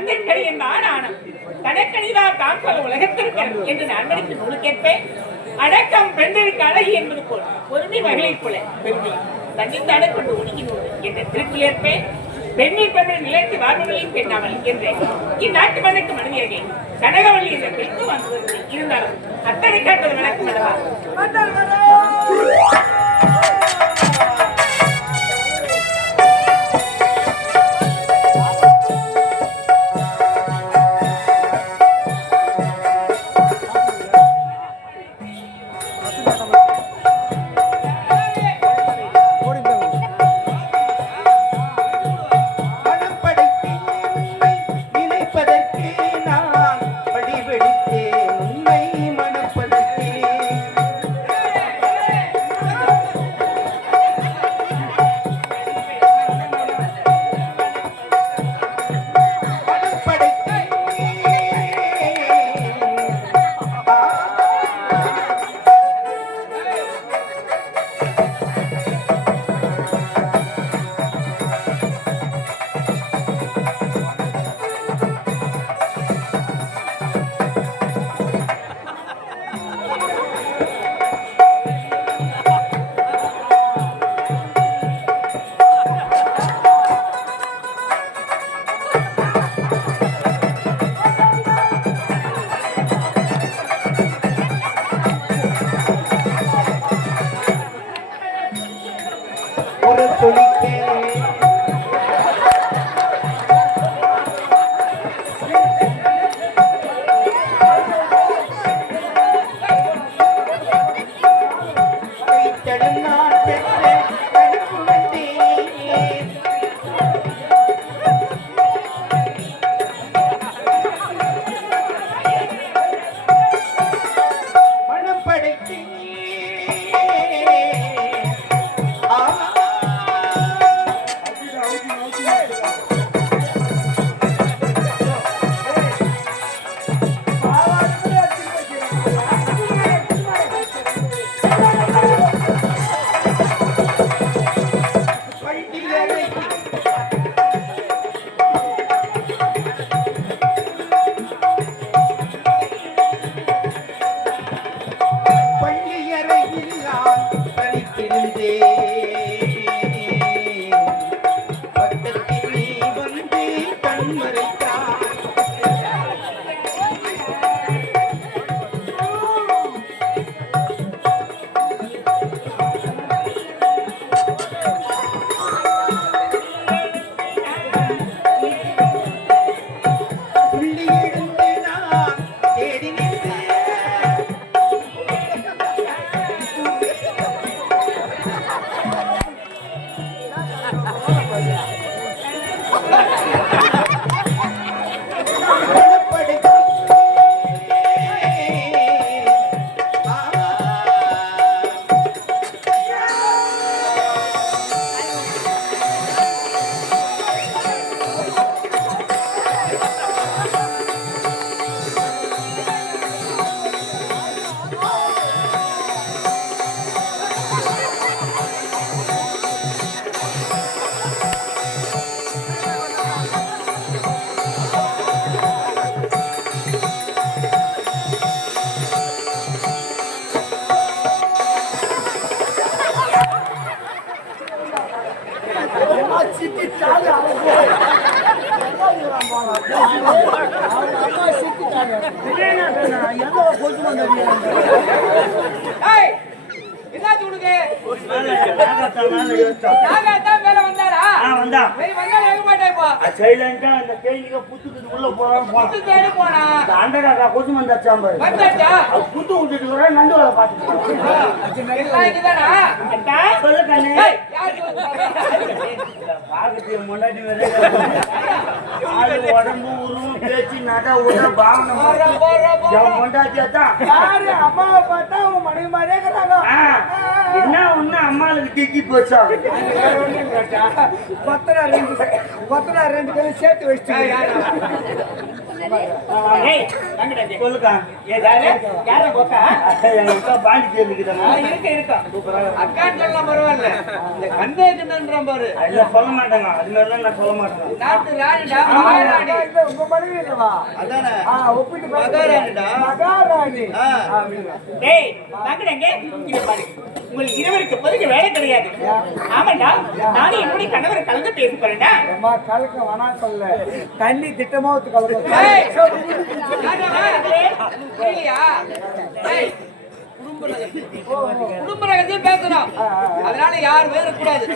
தந்தைக்கணி என் ஆணானம் தனக்கணிதான் தான் சொல்ல உலகத்திற்கு என்று நான் படித்து நூலுக்கேற்பேன். அடக்கம் பெண்ணிற்கு அழகி என்பது போல் பொறுமை மகளைப் போல பெருமை தன்னித்து அடக்கொண்டு ஒடுங்கினோடு என்ற திருப்பில் ஏற்பேன். பெண்ணின் பெண்ணின் நிலைத்து வாழ்வுகளையும் பெண்ணாமல் என்றேன். இந்நாட்டு மண்ணுக்கு மனிதர்கள் கனகவள்ளி என்ற பெண்ணு வந்து இருந்தாலும் அத்தனை காப்பது வழக்கம் அல்லவா? உடம்பு உருவம் பேச்சு நட உட பாவனை அம்மாவை பார்த்தா அவங்க மனைவி மாதிரியே இருக்கிறாங்க. என்ன ஒண்ணு அம்மாளுக்கு திக்கி போச்சா? கொத்தனா ரெண்டு பேரும் சேர்த்து வச்சு ஏய், வாங்கடா. சொல்லுக்கா. யார போக்கா? எங்க அக்கா பாண்டி கேள்விக்குதானா? இருக்கு. அக்கான்னு சொல்லலாம் பரவாயில்ல. இந்த கந்தேஜன்றான் பாரு. இல்ல சொல்ல மாட்டாங்க. அது மாதிரிலாம் நான் சொல்ல மாட்டேன். நாட்டு ராணிடா, மகாராணி. உங்க மனைவி இல்லவா? அதானே. ஒப்பிட்டு மகாராணிடா. மகாராணி. டேய், வாங்கடா இங்க. இங்க பாரு. உங்களுக்கு இருவருக்கு இப்போதைக்கு வேலை கிடையாது. ஆமாண்டா, நானும் என்னுடைய கணவர் கலந்து பேச போறேன்டா. அம்மா கலக்க வேணா சொல்ல தண்ணி திட்டமா ஊத்து கலக்க ஏய், புரியலையா? ஏய், குடும்ப ரகசியம் பேசணும். அதனால யாரும் வேறக்கூடாது.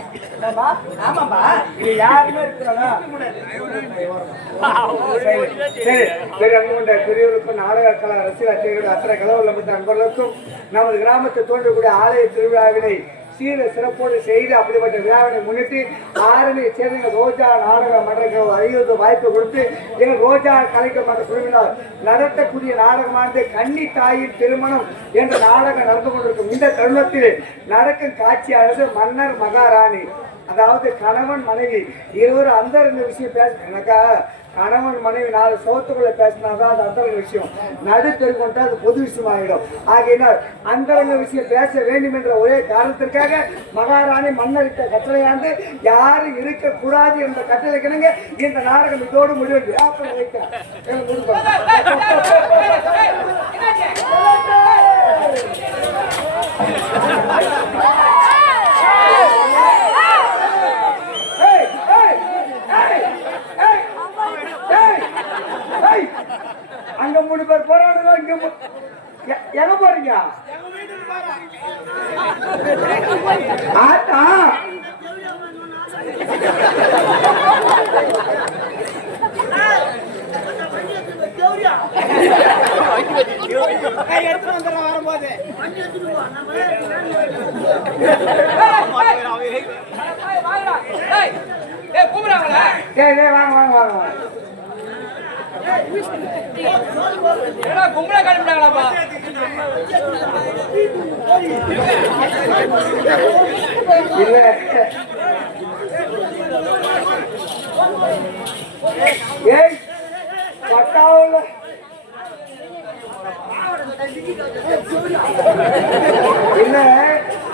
ஆமாப்பா. இது யாருமே இருக்கிறதா? சரி சரி அன்புண்ட பெரியவர்களுக்கும் நாடக கலா ரசிகர்கள் அத்தனை கலவரம் அன்பர்களுக்கும் நமது கிராமத்தில் தோன்றக்கூடிய ஆலய திருவிழாவினை சீர சிறப்போடு செய்து அப்படிப்பட்ட விழாவினை முன்னிட்டு ஆரணியை சேர்ந்த ரோஜா நாடக மன்றங்கள் அறிவுறுத்த வாய்ப்பு கொடுத்து எங்கள் ரோஜா கலைக்க மன்ற குழுவினர் நடத்தக்கூடிய நாடகமானது கன்னி தாயின் திருமணம் என்ற நாடகம் நடந்து கொண்டிருக்கும் இந்த தருணத்தில் நடக்கும் காட்சியானது மன்னர் மகாராணி, அதாவது கணவன் மனைவி இருவரும் அந்த விஷயம் பேசுனாக்கா கணவன் மனைவி 4 சோத்துக்குள்ள பேசினாதான் அது அந்தரங்க விஷயம். நடுத்தெரு கொண்டு அது பொது விஷயம் ஆகிடும். ஆகையினால் அந்தரங்க விஷயம் பேச வேண்டும் என்ற ஒரே காரணத்திற்காக மகாராணி மன்னரிட்ட கட்டளையாண்டு யாரும் இருக்கக்கூடாது என்ற கட்டளை கிணங்க இந்த நாடகம் இதோடு முடிவு. அங்க 3 பேர் போறாங்க. இங்க எங்க போறீங்க? ஆட்டா எடுத்து வந்துடலாம் வரும்போது. கூப்பிடுறாங்களா? வாங்க வாங்க வாங்க. கும்பலா கிளம்பிட்டாங்களாப்பா? இல்ல ஏய் பட்டாவுல இல்ல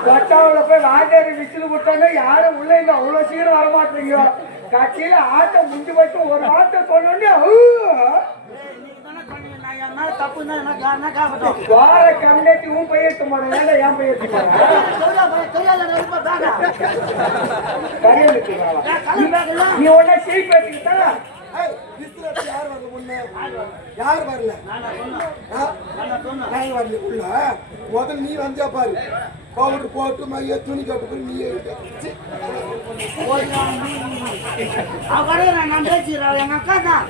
பட்டாவுல போய் வாஜாரி விசில் விட்டோன்னே யாரும் உள்ள இல்ல அவ்வளவு சீக்கிரம் வரமாட்டீங்க. கட்சியில ஆட்டை முந்தி வச்சு ஒரு ஆட்டை சொன்னோடனே வார கம்யூனிட்டி உன் பையத்து மாட்டேன் ஏன்னா என் பையத்து நீ உடனே சீப் வச்சுக்கிட்டா யார் வரல நான் வரல உள்ள முதல்ல நீ வந்தா பாரு பவுடர் போட்டு மைய துணி கட்டு நீ எங்க அக்கா தான்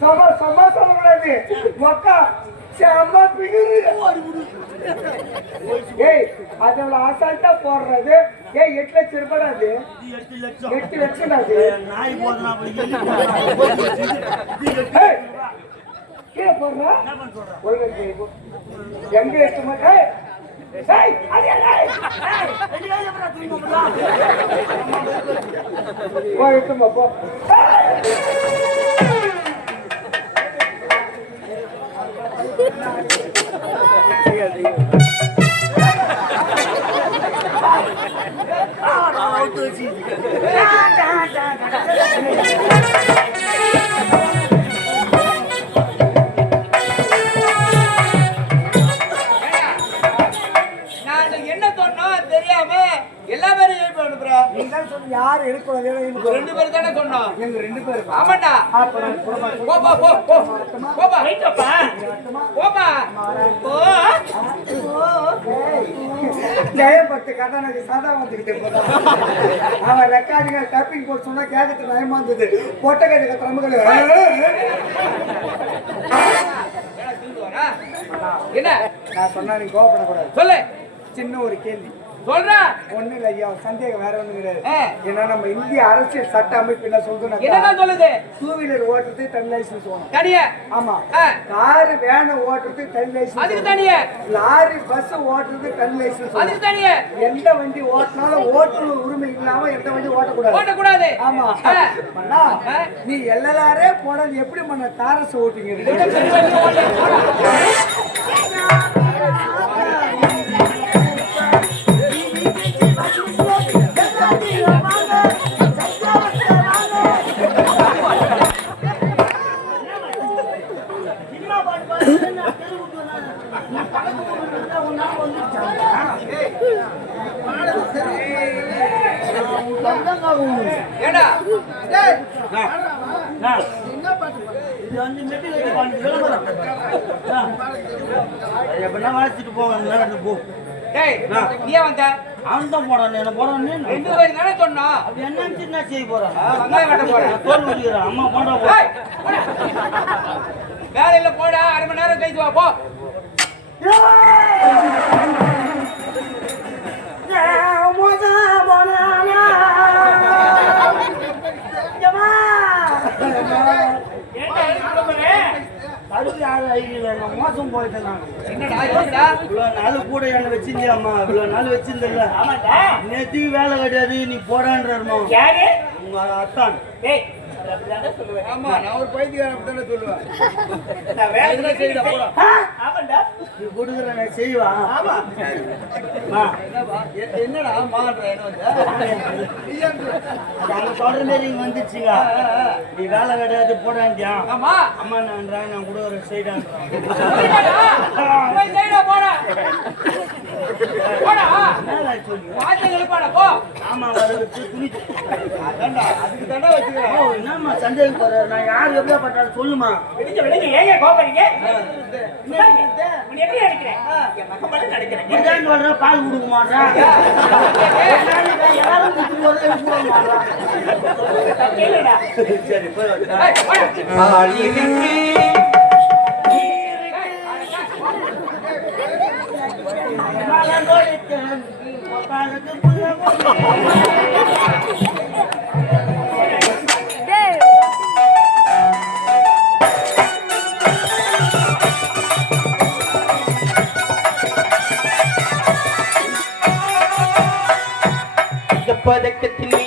சொல்லக்கூடாது மக்கா செம்ம பிகிரு. ஏய் அதோட அசால்ட்டா போடுறது. ஏய் 8 லட்சம் ரூபாய் அது 8 லட்சம் அது நாய் போதுனா கீழே போடுறா எங்க எட்டு போ என்ன சொன்னோம் தெரியாம எல்லா பேரும் யாரு எடுக்கூடாது 2 பேர் தானே சொன்னோம். எங்க 2 பேரும் ஆமாண்டா. போப்பா போ போ போப்பா போப்பா. போப்பா ஜெயப்பட்டு கதாநாயகி சாதா வந்துக்கிட்டே போதான் அவன் ரெக்கார்டிங்க டப்பிங் போட்டு சொன்னா கேட்கறது நயமா இருந்தது. பொட்டை கட்டு கத்துறமுக என்ன நான் சொன்னா நீ கோவப்படக்கூடாது. சொல்லு. சின்ன ஒரு கேள்வி. சொல்றா. ஒண்ணு இல்ல ஐயா, சந்தேகம் வேற ஒண்ணும் கிடையாது. ஆ. ஏன்னா நம்ம இந்திய அரசியல் சட்ட அமைப்பு என்ன சொல்றதுன்னா, என்னதான் சொல்லுது? 2 வீலர் ஓட்டுறதுக்கு தனி லைசன்ஸ் வேணும். தனியா? ஆமா. ஆ. கார் வேன் ஓட்டுறதுக்கு தனி லைசன்ஸ். அதுக்கு தனியா? லாரி பஸ் ஓட்டுறதுக்கு தனி லைசன்ஸ். அதுக்கு தனியா? எந்த வண்டி ஓட்டினாலும் ஓட்டுநர் உரிமை இல்லாம எந்த வண்டி ஓட்டக்கூடாது. ஓட்டக்கூடாது. ஆமா. ஆ. மன்னா, ஆ. நீ எல்எல்ஆரே போடாது எப்படி மன்ன தாரஸ் ஓட்டிங்க? ஏடா இது வந்து மெட்டி கட்டி பாட்டு விளம்பரம். எப்படின்னா வளர்த்துட்டு போங்க போ. டேய் நீ வந்த அவன் தான் போடான் என்ன போடான்னு ரெண்டு பேரும் தானே சொன்னோம். அப்படி என்ன நான் செய்ய போறேன். வெங்காயம் வெட்ட போறேன். தோல் உரிக்கிறேன். அம்மா போண்டா போ. ஏய், போடா. வேற இல்ல போடா, 1/2 மணி நேரம் கழிச்சு வா போ. மோசம் போயிட்டேன் நான். என்னடா யோசிடா? இவ்வளவு நாள் கூட என்ன வச்சிருந்தியாம்மா? இவ்வளவு நாள் வச்சிருந்தல. ஆமாண்டா. நேத்துக்கு வேலை கிடையாது, நீ போடான்றமா யாரு? உங்க அத்தான். டேய், அப்படிதானே சொல்லுவேன். ஆமா, நான் ஒரு பைத்தியக்காரன் அப்படித்தானே சொல்லுவேன். நான் வேலை இதெல்லாம் செய்தா போடா. ஆமாண்டா. நீ கொடுக்குற நான் செய்வா. ஆமா. அம்மா, என்னடா மாறுற என்ன வந்து? அது அங்க சொல்ற மாதிரி இங்க வந்துச்சுங்க. நீ வேலை கிடையாது போடாண்டியா? ஆமா. அம்மா நான்றான், நான் கூட ஒரு செய்டான்றான். போய் செய்டா போடா. போடா. என்ன சொல்லி? வாட்சை எழுப்பாடா போ. ஆமா, வரது துணி. அதான்டா, அதுக்கு தாண்டா வச்சுக்கிறேன். ஓ, என்னம்மா சந்தேகம் போற? நான் யார் எப்படியா பட்டாலும் சொல்லுமா. விடுங்க ஏங்க கோபறீங்க? உன்னை எப்படி நினைக்கிறேன்? என் மகன் மேல நினைக்கிறேன். இப்படிதான் சொல்றேன், பால் கொடுக்க மாட்டேன். எல்லாரும் குடிச்சிட்டு வரது எனக்கு கூட மாட்டேன். தப்பே இல்லடா. சரி, போய் வா. ஏய், போடா. பதக்கத்திலே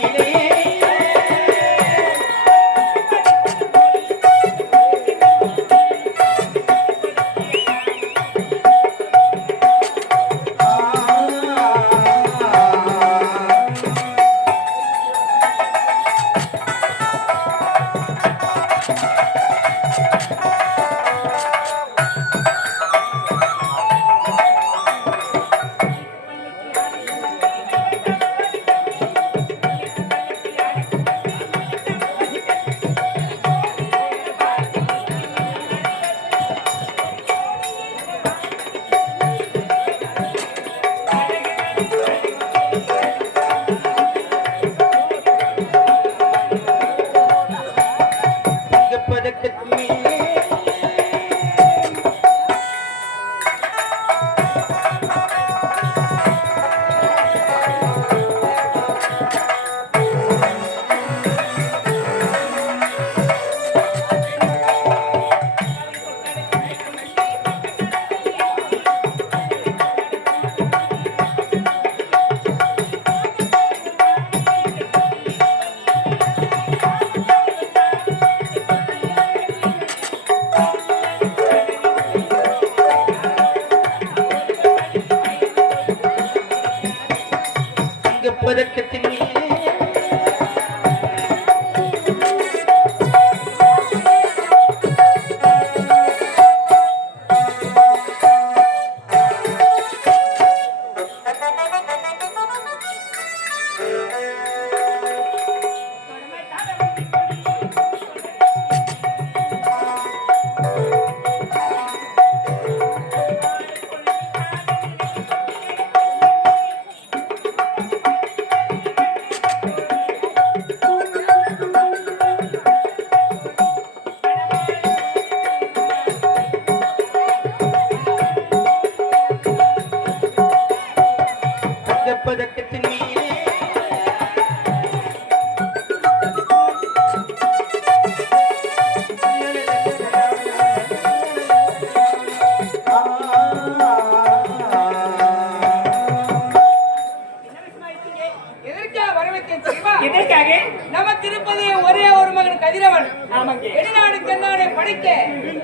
கதிரவன் ஆமாங்க. வெளிநாடு தென்னாடு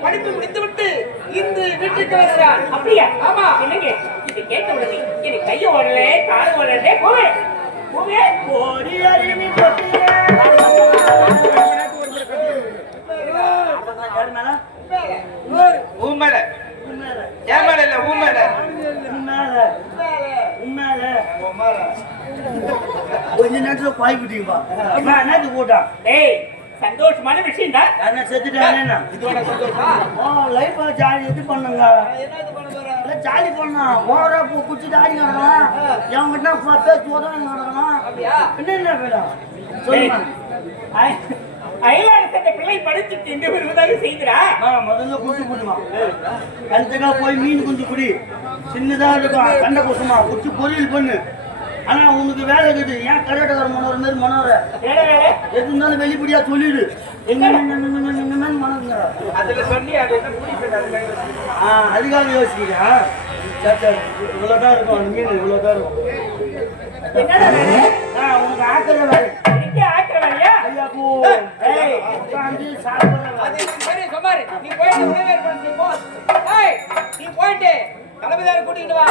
படிப்பு முடித்துவிட்டு இன்று வீட்டுக்கு வருகிறான். அப்படியா? ஆமா. என்னங்க இது கேட்ட உடனே எனக்கு கையை ஓடல கால ஓடல போவே போவே ஓடி அருவி கொட்டியே. யார் மேல? உன் மேல உண்மையில. என் மேல இல்ல உன் மேல உண்மையில. உண்மையில. கொஞ்ச நேரத்துல பாய் குட்டிங்கப்பா. நான் என்னது போட்டான்? டேய் சந்தோஷமான விஷயம் தான். என்ன செத்துட்டானே? இதோட சந்தோஷமா லைஃப் ஜாலி இது பண்ணுங்க. என்ன இது பண்ண போற இல்ல ஜாலி பண்ணலாம். ஓவரா குச்சிட்டு ஆடி நடக்கலாம். என்கிட்ட பேசி உதவி நடக்கலாம். அப்படியா? என்ன வேணும் சொல்லுங்க. அயலாளர் அந்த பிள்ளை படிச்சுட்டு இங்க வருவதாக செய்கிறா. முதல்ல குடிச்சு போட்டுமா. கஞ்சக்கா போய் மீன் குஞ்சு குடி. சின்னதா இருக்கும் கண்ட குசுமா குடிச்சு பொரியல் பண்ணு. ஆனா உனக்கு வேலை இருக்குது. ஏன் கரெக்டாக மனோர மாதிரி மனோர வேலை வேலை எது இருந்தாலும் வெளிப்படியா சொல்லிடு. எங்க மனோங்க அதுல சொல்லி அது என்ன புரியுது. அதுக்காக யோசிக்கிறேன். இவ்வளவுதான் இருக்கும் அந்த மீன் இவ்வளவுதான் இருக்கும். என்னடா வேலை? உனக்கு ஆக்கிற வேலை. எங்க ஆக்கிற வேலையா? ஐயா போ. உட்காந்து சாப்பிடுற வேலை. அது சரி சொமாரு நீ போயிட்டு உணவு ஏற்பாடு செய் போ. ஏய் நீ போயிட்டு தளபதியாரை கூட்டிட்டு வா.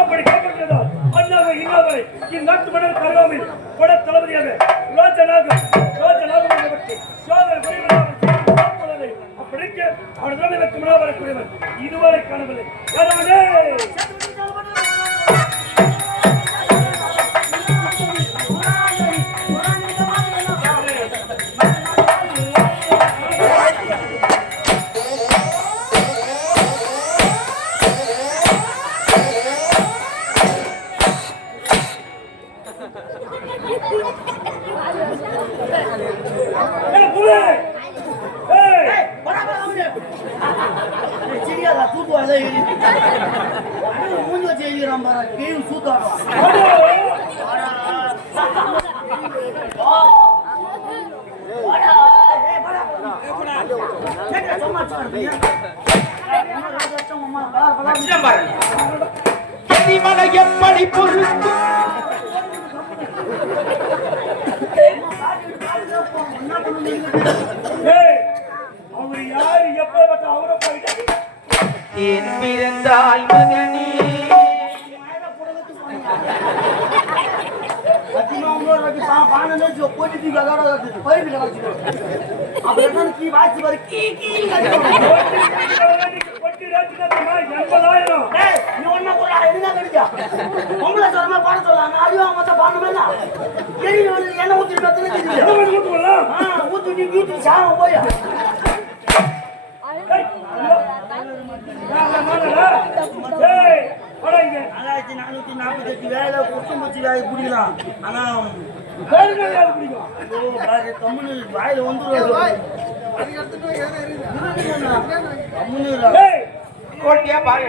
அப்படி காப்பாற்றியதால் அண்ணாவை இன்னாவை இந்நாட்டு மன்னர் கருவாமில் பட தளபதியாக ராஜநாகம் அப்படிக்க அவர்தான் எனக்கு முன்னால் வரக்கூடியவர் இதுவரை காணவில்லை. மூஞ்சி வச்சு எழுதிக்கிறான் பாரு. கேம் சூத்தாடுவான். எப்படி பொருள் அவர் யாரு எப்ப அவரை போயிட்டாரு. என் பிறந்தாய் மகனே போய் ஆயிரத்தி 448 வேலை குடிச்சு வேலை குடிக்கலாம். ஆனா கம்முனு வாயில வந்துருவாரு. கோட்டியா பாரு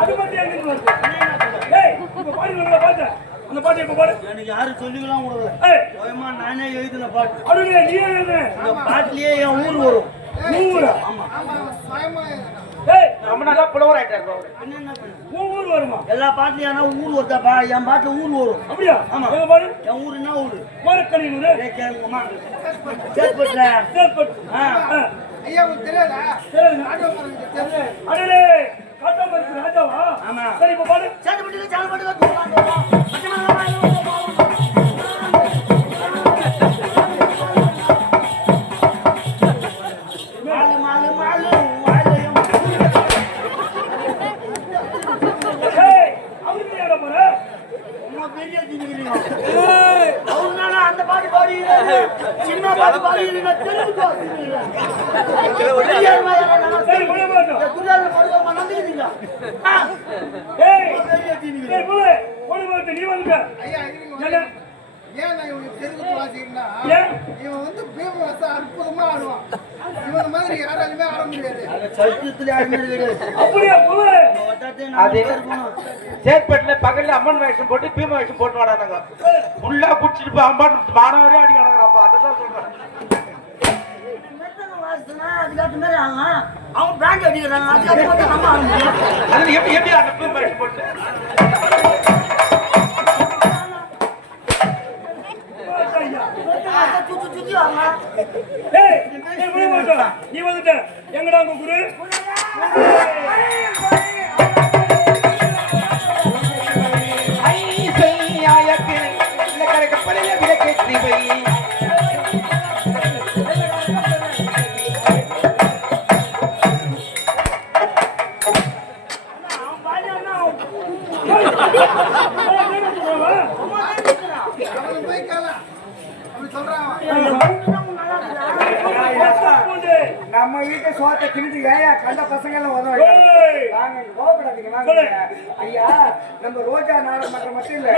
அது மட்டும் எங்க வருது? அந்த பாட்டு இப்ப பாடு. எனக்கு யாரும் சொல்லிக்கலாம் கூடாது. சுயமா நானே எழுதின பாட்டு. அருமையா நீ எழுது. இந்த பாட்டுலயே என் ஊர் வரும். ஊரா? ஆமா. ரொம்ப நல்லா புலவர் ஆயிட்டாரு அவரு. உன் ஊர் வருமா? எல்லா பாட்டுலயும் ஆனா ஊர் வருதாப்பா. என் பாட்டுல ஊர் வரும். அப்படியா? ஆமா. எங்க பாடு? என் ஊர் என்ன ஊரு? கோரக்கணி ஊரு. கேளுங்கம்மா. கேட்பட்ல. ஐயா உங்களுக்கு தெரியாதா? அடடே காட்டாமருக்கு ராஜாவா? ஆமா. சரி இப்ப பாடு. சேட்டப்பட்டில சாலப்பட்டில தூக்கலாம். சரி போய் போட்டோம் ஏய் ஏய் போய் போய் போய் நீ வந்துட்ட ஐயா, இது என்ன ஏன் நான் இவனுக்கு தெருவுக்கு வாசிக்கிறேன்னா, ஏன் இவன் வந்து பீமவாசம் அற்புதமா ஆடுவான். இவன் மாதிரி யாராலுமே ஆட முடியாது. அப்படியே போய் அது சேத்பேட்டில பகல்ல அம்மன் வேஷம் போட்டு பீம வேஷம் போட்டு வாடானாங்க ஃபுல்லா குடிச்சிட்டு போய் அம்மான் மாணவரே அடி கிடக்குறாப்பா அதான் சொல்றேன் அவன் பிராண்ட் அடிக்கிறாங்க அதுக்கு நம்ம அது எப்படி எப்படி அந்த பீம வேஷம் போட்டு சுத்தி வாங்க ஏய் ஏய் போய் போட்டோம் நீ வந்துட்ட எங்கடா உங்க குரு அவனை போய் கேள. அப்படி சொல்றான் அவன். நம்ம வீட்டு சோத்தை கிழிச்சு ஏயா கண்ட பசங்க எல்லாம் உதவ வாங்க கோபப்படாதீங்க வாங்க ஐயா நம்ம ரோஜா நாடகமன்றம் மட்டும் இல்ல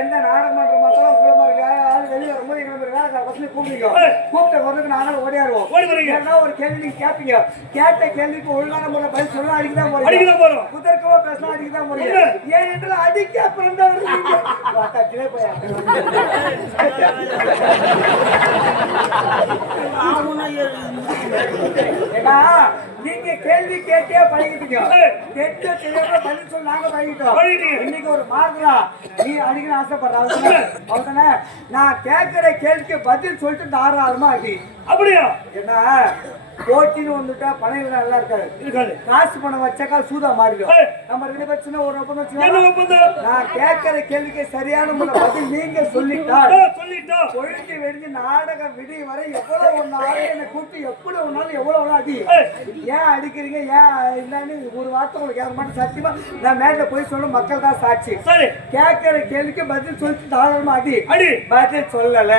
எந்த நாடகமன்றம் மட்டும் உங்களை மாதிரி ஆள் வெளியே வரும்போது எங்களை மாதிரி வேலைக்கார பசங்க கூப்பிடுங்க கூப்பிட்ட வரதுக்கு நானும் ஓடியாருவோம் ஏன்னா ஒரு கேள்வி நீங்க கேட்பீங்க கேட்ட கேள்விக்கு ஒழுங்கான முறை பதில் சொல்ல அடிக்கதான் போறோம் குதர்க்கமா பேசினா அடிக்கதான் முடியும் ஏன் என்று அடிக்க அப்புறம் தான் ஏன்னா நீங்க கேள்வி கேட்டே பழகிட்டீங்க கேட்ட தெரியாம பதில் சொல்ல நாங்க பழகிட்டோம் இன்னைக்கு ஒரு மாறுதலா நீ அடிக்கணும் ஆசைப்படுற அவதானே நான் கேட்கிற கேள்விக்கு பதில் சொல்லிட்டு தாராளமா அடி அப்படியா ஏன்னா போட்டின்னு வந்துட்டா பணம் நல்லா இருக்காது காசு பணம் வச்சாக்கா சூதா மாறிடும் நம்ம ரெண்டு பேர் ஒரு ஒப்பந்தம் நான் கேட்கிற கேள்விக்கு சரியான முறை பதில் நீங்க சொல்லிட்டா பொழுது வெடிஞ்சு நாடகம் விடி வரை எவ்வளவு ஒண்ணு ஆளு என்னை கூப்பிட்டு எப்படி ஒன்னாலும் எவ்வளவு அடி ஏன் அடிக்கிறீங்க ஏன் என்னன்னு ஒரு வார்த்தை உங்களுக்கு கேட்க மாட்டேன் சத்தியமா நான் மேல போய் சொல்ல மக்கள் தான் சாட்சி கேட்கிற கேள்விக்கு பதில் சொல்லிட்டு தாராளமா அடி பதில் சொல்லல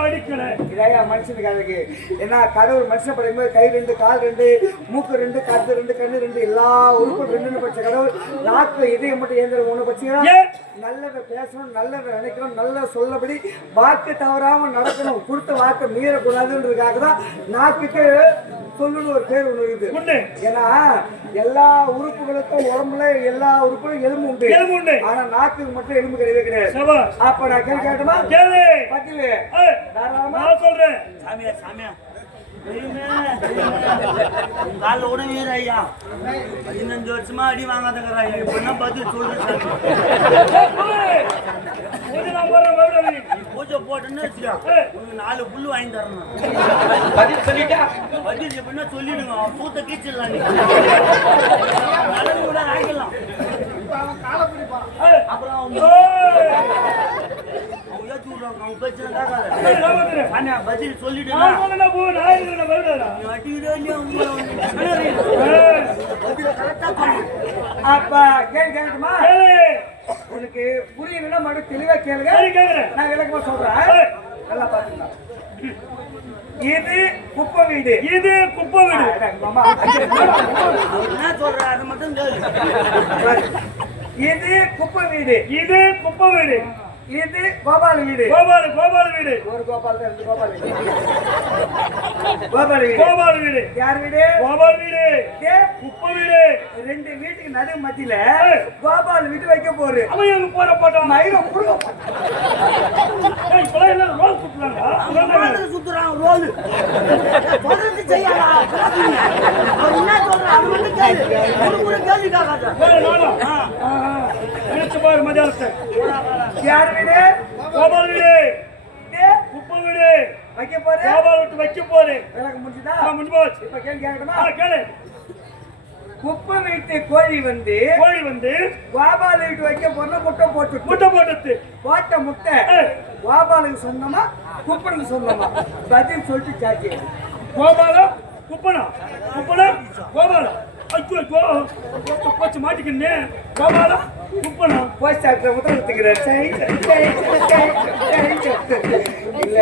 அடிக்கல இதையா மனுஷனுக்கு அதுக்கு ஏன்னா கடவுள் மனுஷன் படிக்கும்போது கை ரெண்டு கால் ரெண்டு மூக்கு ரெண்டு காத்து ரெண்டு கண்ணு ரெண்டு எல்லா உறுப்பும் ரெண்டு பட்ச கடவுள் நாக்கு இதயம் மட்டும் ஏந்திர ஒண்ணு பட்சீங்கன்னா நல்லதை பேசணும் நல்லதை நினைக்கணும் நல்ல சொல்லபடி வாக்கு தவறாம நடக்கணும் கொடுத்த வாக்கை மீறக்கூடாதுன்றதுக்காக தான் நாக்குக்கு சொல்லுன்னு ஒரு பேர் ஒண்ணு இருக்குது ஏன்னா எல்லா உறுப்புகளுக்கும் உடம்புல எல்லா உறுப்புகளும் எலும்பு உண்டு ஆனா நாக்குக்கு மட்டும் எலும்பு கிடையவே கிடையாது அப்ப நான் கேள்வி கேட்டுமா பதில் தாராளமா சொல்றேன் சாமியா சாமியா கால உடனே ஐயா 15 வருஷமா அடி வாங்காதங்கறா இப்ப பதில் சொல்றேன் பூஜை போட்டுன்னு உங்களுக்கு 4 புல்லு வாங்கி தரணும் பதில் சொல்லிட்டா பதில் எப்படின்னா சொல்லிடுங்க சூத்த கீச்சிடலாம் நடந்து கூட ஆகிடலாம் அப்புறம் பதில் சொல்லிடுங்க அப்ப கேள்வி கேட்கட்டுமா உனக்கு புரியலன்னா மட்டும் தெளிவா கேளுங்க நான் விளக்கமா சொல்றேன் நல்லா பாத்துக்கலாம் இது குப்பை வீடு மாமா என்ன சொல்ற அது மட்டும் இது குப்பை வீடு இது கோபால் வீடு ஒரு கோபால் தான் ரெண்டு கோபால் வீடு யார் வீடு குப்பை வீடு ரெண்டு வீட்டுக்கு நடு மத்தியில கோபால் வீடு வைக்க போரு அவன் போற போட்டோம் மயிரம் புடுங்க இப்பெல்லாம் எல்லாம் ரோல் சுத்துறாங்க சுத்துறான் ரோல் தொடர்ந்து செய்யலா என்ன சொல்றான் அது மட்டும் கேள்வி கேள்வி கேட்காத நினைச்சு பாரு மஜாலத்தை யார் வீடு கோபால் வீடு குப்பை வீடு வைக்க போரு கோபால் விட்டு வைக்க போரு எனக்கு முடிஞ்சுதா முடிஞ்சு போச்சு இப்ப கேள்வி கேட்கணுமா கேளு குப்பை வீட்டு கோழி வந்து கோபால் வீட்டு வைக்க போற முட்டை போட்ட முட்டை கோபாலுக்கு சொந்தமா குப்பனுக்கு சொந்தமா பதில் சொல்லிட்டு சாட்சி கோபாலா குப்பனா கோபாலா ஐயோ போச்சு மாட்டிக்கின்னு கோபாலா குப்பனா போஸ்ட் ஆஃபீஸ்ல உத்தரவு கொடுத்துக்கிறேன் இல்ல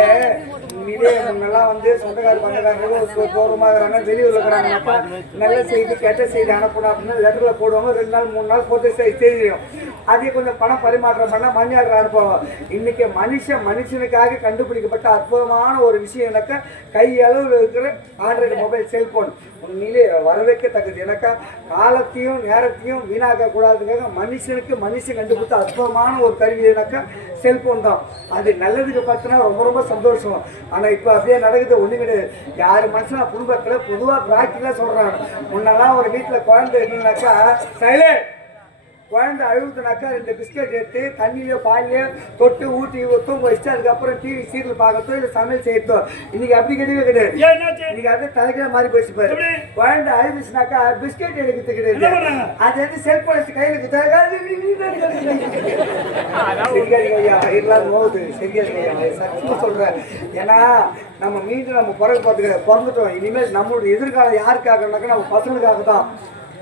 உண்மையிலே முன்னெல்லாம் வந்து சொந்தக்கார பந்தக்காரர்கள் தோறமாக இருக்கிறாங்க, வெளியூர்ல இருக்கிறாங்கப்பா, நல்ல செய்தி கெட்ட செய்தி அனுப்பணும் அப்படின்னு லெட்டர்ல போடுவாங்க. 2 நாள் 3 நாள் போட்டு செய்தியும் அதே கொஞ்சம் பணம் பரிமாற்றம் பண்ண மணி ஆர்டர் அனுப்புவாங்க. இன்னைக்கு மனுஷனுக்காக கண்டுபிடிக்கப்பட்ட அற்புதமான ஒரு விஷயம் எனக்கு கையளவில் இருக்கிற ஆண்ட்ராய்டு மொபைல் செல்போன் உண்மையிலே வரவேற்கத்தக்கது. எனக்கா காலத்தையும் நேரத்தையும் வீணாக்க கூடாதுக்காக மனுஷன் கண்டுபிடித்த அற்புதமான ஒரு கருவி எனக்கா செல்போன் தான். அது நல்லதுக்கு பார்த்தோன்னா ரொம்ப ரொம்ப சந்தோஷம். ஆனால் இப்போ அப்படியே நடக்குது ஒன்றும் கிடையாது. யார் மனுஷனா குடும்பத்தில் பொதுவாக ப்ராக்டிக்கலாக சொல்கிறாங்க. முன்னெல்லாம் ஒரு வீட்டில் குழந்தை இருக்குனாக்கா சைலண்ட் குழந்தை அழுகுதுனாக்கா 2 பிஸ்கெட் எடுத்து தண்ணியிலோ பாலிலையோ தொட்டு ஊற்றி தூங்க வச்சுட்டு அதுக்கப்புறம் டிவி சீரியல் பார்க்கறதோ இல்லை சமையல் செய்யறதோ. இன்னைக்கு அப்படி கிடையவே கிடையாது. இன்னைக்கு அப்படியே தலைக்கிற மாதிரி போயிடுச்சு பாரு. குழந்தை அழுதுச்சுனாக்கா பிஸ்கெட் எடுக்கிறது கிடையாது. அது வந்து செல்போன் வச்சு கையில் போகுது. சரியா சத்தியமா சொல்றேன். ஏன்னா நம்ம மீண்டும் நம்ம பிறந்துட்டோம். இனிமேல் நம்மளுடைய எதிர்காலம் யாருக்காகனாக்கா நம்ம பசங்களுக்காக தான்.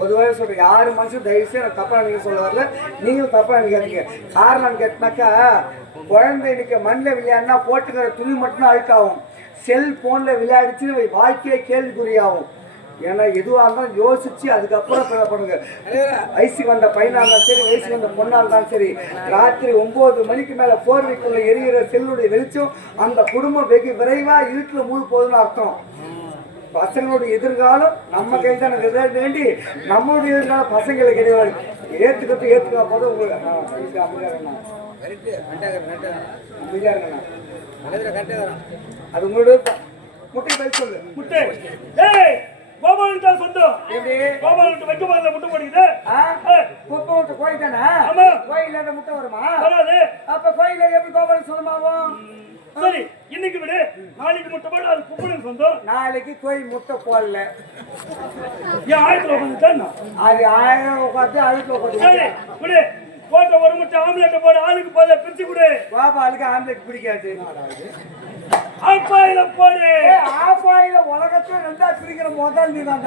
பொதுவாக சொல்கிறேன், யார் மனுஷன் தயவுசெய்து எனக்கு தப்பாக நீங்கள் சொல்ல வரல, நீங்களும் தப்பாக நினைக்காதீங்க. காரணம் கேட்டாக்கா குழந்தை இன்னைக்கு மண்ணில் விளையாடினா போட்டுக்கிற துணி மட்டும் அழுக்காகும். செல்ஃபோனில் விளையாடிச்சு வாழ்க்கையே கேள்விக்குறியாகும். ஏன்னா எதுவாக இருந்தாலும் யோசிச்சு அதுக்கப்புறம் பண்ணுங்க. வயசுக்கு வந்த பையனாக இருந்தாலும் சரி, வயசுக்கு வந்த பொண்ணாக இருந்தாலும் சரி, ராத்திரி 9 மணிக்கு மேலே போர்வைக்குள்ள எரிகிற செல்லுடைய வெளிச்சம் அந்த குடும்பம் வெகு விரைவாக இருட்டில் மூழ்க போகுதுன்னு அர்த்தம். பசங்களுடைய எதிர்காலம் நம்ம கையில் தான் வேண்டி நம்மளுடைய எதிர்காலம் பசங்களை கிடையாது. ஏற்றுக்கா போது உங்களுக்கு அது உங்களோட முட்டை பயிர் சொல்லு. முட்டை கோபாலுக்கு தான் சொந்தம். எப்படி கோபாலுக்கு வைக்க போறதுல முட்டை போடுது. குப்பை விட்டு கோயில் தானே? கோயில முட்டை வருமா? அப்ப கோயில எப்படி கோபாலுக்கு சொந்தமாகும்? சரி, இன்னைக்கு விடு, நாளைக்கு முட்டை போட அது குப்பனுக்கு சொந்தம். நாளைக்கு கோயில் முட்டை போடல, ஏன் ஆயிரத்துல உட்காந்துட்டேன் அது 1000 உட்காந்து ஆயிரத்துல உட்காந்து. சரி விடு, போட்ட ஒரு முட்டை ஆம்லெட்டை போட ஆளுக்கு போத பிரிச்சு கொடு. பாபாளுக்கு ஆம்லெட் பிடிக்காது. ஆஃபாயில போடு. ஆஃபாயில உலகத்துல 2ஆ பிரிக்கிற முதல் நீ தான்.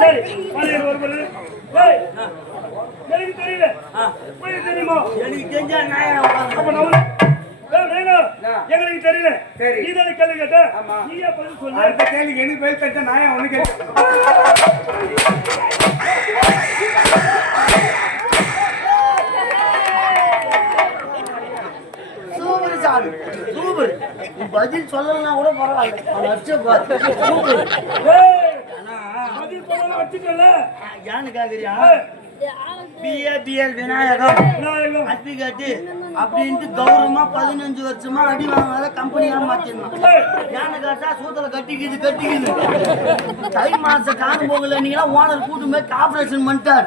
சரி, எனக்கு தெரியல, தெரியுமா? எனக்கு தெரிஞ்சா எங்களுக்கு தெரியல. சரி, நீ தானே கேள்வி கேட்ட, நீயே பதில் சொல்லு. அந்த கேள்வி எனக்கு பதில் கேட்ட நான் ஒண்ணு கேட்டேன். சூப்பர். பதில் சொல்லலன்னா கூட பரவாயில்ல. ஏன்னு கேக்குறியா? பிஏபிஎல் விநாயகம் அட்விகேட்டு அப்படின்ட்டு கௌரவமா 15 வருஷமா அடி வாங்காத கம்பெனியா மாத்திருந்தோம். ஏன்னு கேட்டா சூத்தல கட்டிக்குது. தை மாசம் காணும் போகல நீங்களா ஓனர் கூட்டு போய் ஆபரேஷன் பண்ணிட்டார்.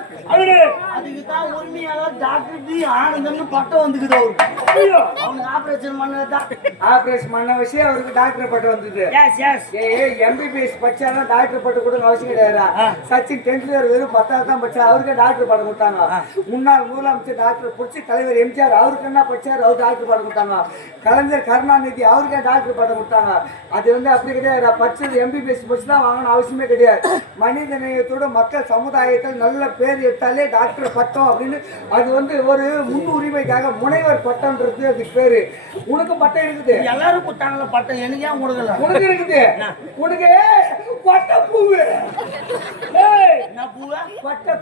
அதுக்குதான் உரிமையாக டாக்டர் டி ஆனந்தம்னு பட்டம் வந்துக்குது. அவனுக்கு ஆபரேஷன் பண்ணதான். ஆபரேஷன் பண்ண விஷயம் அவருக்கு டாக்டர் பட்டம் வந்தது. எம்பிபிஎஸ் படிச்சாலும் டாக்டர் பட்டம் கொடுங்க அவசியம் கிடையாது. சச்சின் டெண்டுல்கர் வெறும் 10வது தான் படிச்சார், அவருக்கு டாக்டர் பட்டம் கொடுத்தாங்க. முன்னாள் முதலமைச்சர் டாக்டர் புரட்சி தலைவர் எம்ஜிஆர் அவருக்கு என்ன படிச்சார், அவர் டாக்டர் பட்டம் கொடுத்தாங்க. கலைஞர் கருணாநிதி அவருக்கு டாக்டர் பட்டம் கொடுத்தாங்க. அது வந்து அப்படி கிடையாது. படிச்சது எம்பிபிஎஸ் படிச்சு தான் வாங்கணும் அவசியமே கிடையாது. மனித நேயத்தோட மக்கள் சமுதாயத்தில் நல்ல பேர் எடுத்தாலே டாக்டர் பட்டம் அப்படின்னு அது வந்து ஒரு முன்னுரிமைக்காக முனைவர் பட்டம்ன்றது அதுக்கு பேரு. உனக்கு பட்டம் இருக்குது, எல்லாரும் கொடுத்தாங்களா பட்டம்? எனக்கு ஏன் கொடுக்கல? உனக்கு இருக்குது. உனக்கு பட்ட பூவு. என்ன பூவா?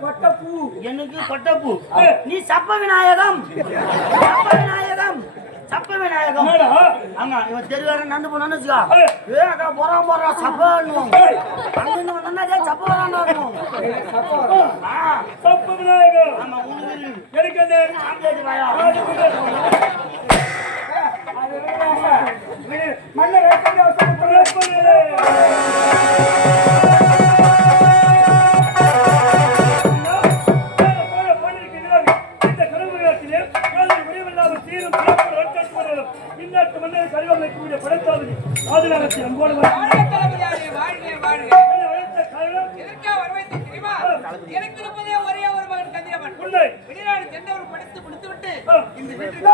பட்ட பூ. எனக்கு பட்டப்பூ. நீ சப்ப விநாயகம். ஆமா, இவன் தெருவார நண்டு போனான்னு வச்சுக்கா, போறான் சப்பான்னு அங்கிருந்து வந்தா சப்ப வரான்னு சப்ப விநாயகம். ஆமா, உனக்கு எனக்கு அந்த ஆம்பேஜ் வாயா மன்னர் எனக்கு இருப்பதே ஒரே ஒரு மகன் கதிரவன். வெளிநாடு சென்றவர் படித்து முடித்துவிட்டு இந்த வீட்டில்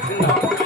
சின்னம்